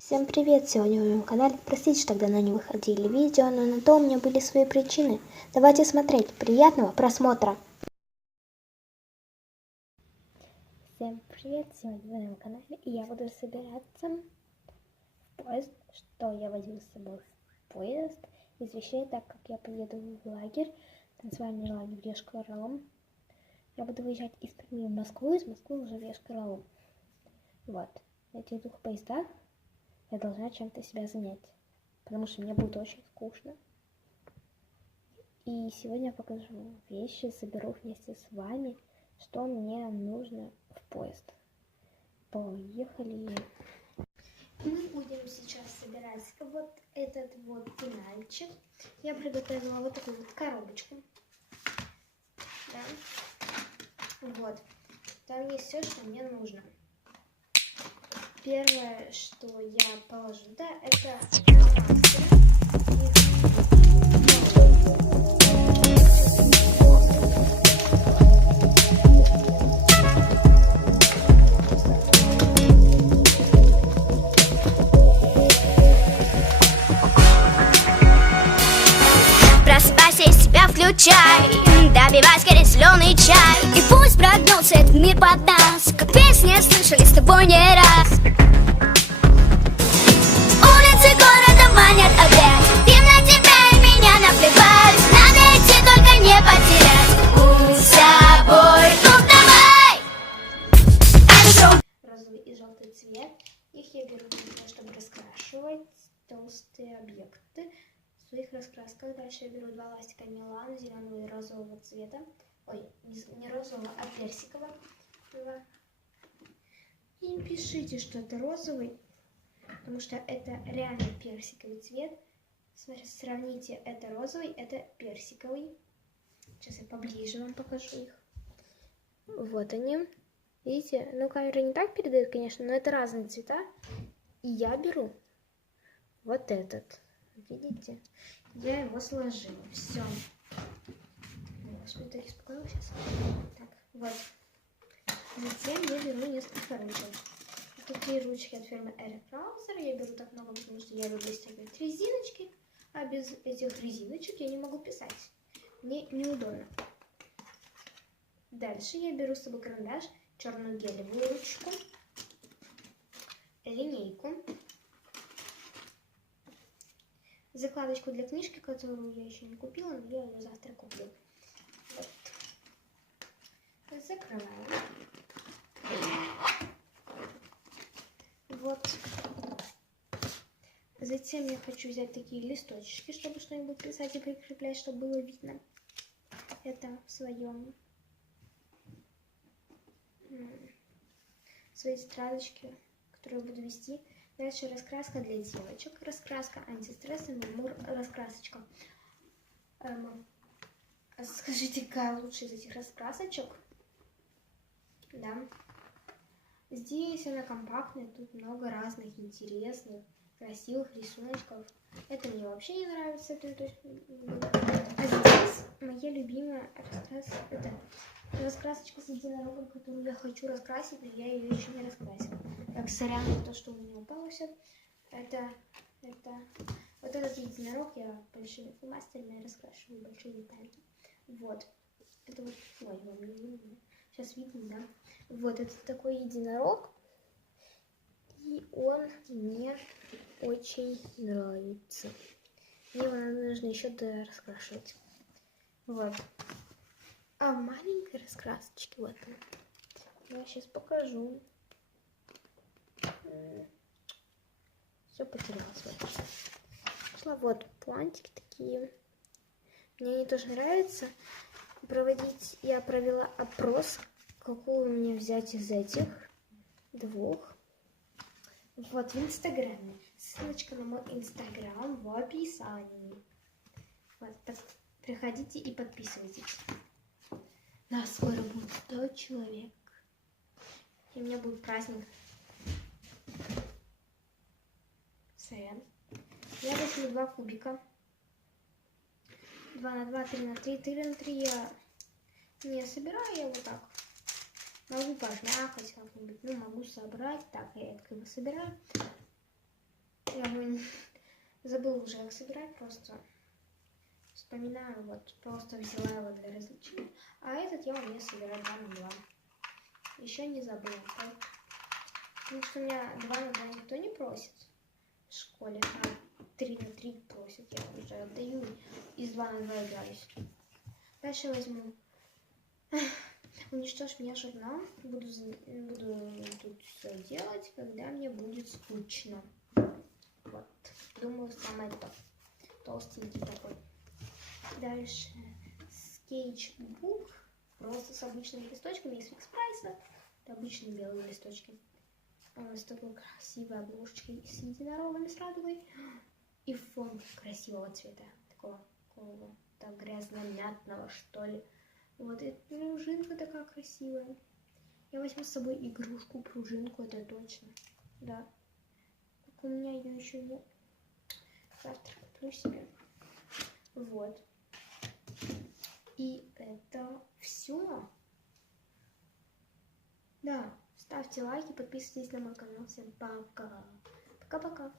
Всем привет! Сегодня на моем канале. Простите, что давно не выходили видео, но на то у меня были свои причины. Давайте смотреть. Приятного просмотра! Всем привет! Сегодня на моем канале и я буду собираться в поезд. Что я возьму с собой в поезд из вещей, так как я поеду в лагерь, танцевальный лагерь в Йошкар-Олу. Я буду выезжать из Перми в Москву, из Москвы уже в Йошкар-Олу. Вот. В этих двух поездах я должна чем-то себя занять, потому что мне будет очень скучно. И сегодня я покажу вещи, соберу вместе с вами, что мне нужно в поезд. Поехали! Мы будем сейчас собирать вот этот вот пенальчик. Я приготовила вот такую вот коробочку. Да. Вот. Там есть все, что мне нужно. Первое, что я положу, да, это Просыпайся и себя включай, добивай скорее зеленый чай. И пусть прогнулся этот мир под нас, как песни слышали с тобой не раз. Улицы города манят опять, им на тебя и меня наплевать. Надо идти, только не потерять путь с собой. Ну давай! розовый и желтый цвет. Их я беру для того, чтобы раскрашивать толстые объекты в своих раскрасках. Дальше я беру два ластика Милана зеленого и розового цвета. Ой, не розового, а персикового. И не пишите, что это розовый, потому что это реально персиковый цвет. Смотрите, сравните, это розовый, это персиковый. Сейчас я поближе вам покажу их. Вот они. Видите? Ну, камера не так передает, конечно, но это разные цвета. И я беру вот этот. Видите? Я его сложила. Все. Господи, так испугалась сейчас. Так, вот. Затем я беру несколько ручек. Такие ручки от фирмы Eric Browser. Я беру так много, потому что я люблю стягивать резиночки. А без этих резиночек я не могу писать. Мне неудобно. Дальше я беру с собой карандаш, черную гелевую ручку, линейку, закладочку для книжки, которую я еще не купила, но я ее завтра куплю. Вот. Закрываю. Вот. Затем я хочу взять такие листочки, чтобы что-нибудь писать и прикреплять, чтобы было видно. Это в своей тетрадочке, которую я буду вести. Дальше раскраска для девочек. Раскраска антистресс и мурмур раскрасочка. Скажите, какая лучше из этих раскрасочек? Да. Здесь она компактная, тут много разных интересных, красивых рисунков. Это мне вообще не нравится. А здесь моя любимая это раскрасочка с единорогом, которую я хочу раскрасить, но я ее еще не раскрасила. Так, сорян за то, что у меня упало все. Вот этот единорог я большими фломастерами раскрашиваю большие детальки. Вот. Это вот, ой, вам не видно. Сейчас видно, да? Вот, это такой единорог. И он мне очень нравится. Мне его нужно еще раскрашивать. Вот. А в маленькой раскрасочке вот она. Я сейчас покажу. Все потерялось. Пошла вот плантики такие. Мне они тоже нравятся. Проводить я провела опрос, какую мне взять из этих двух. Вот в Инстаграме. Ссылочка на мой Инстаграм в описании. Вот, так, приходите и подписывайтесь. Нас скоро будет 100 человек. И у меня будет праздник. Сорян. Я возьму 2 кубика. 2 на 2, 3 на 3. 3 на 3 я не собираю, я вот так. Могу пожмякать как-нибудь. Ну, могу собрать. Так, я это как бы собираю. Забыл уже как собирать, просто вспоминаю, вот просто взяла его для развлечения. А этот я умею собирать 2 на 2. Еще не забыла, так? Потому что у меня 2 на 2 никто не просит в школе, а 3 на 3 просят. Я уже отдаю, из 2 на 2 играюсь. Дальше возьму. Уничтожь мне журнал. Буду тут все делать, когда мне будет скучно. Вот. Думаю, самое то. Толстенький такой. Дальше. Скетчбук. Просто с обычными листочками из фикс прайса. Это обычные белые листочки. С такой красивой обложечкой с единорогами, с радугой. И фон красивого цвета. Такого так грязно-мятного, что ли. Вот, и пружинка такая красивая. Я возьму с собой игрушку, пружинку, это точно. Да. Так у меня ее еще нет. Завтра куплю себе. Вот. И это все. Да, ставьте лайки, подписывайтесь на мой канал. Всем пока. Пока-пока.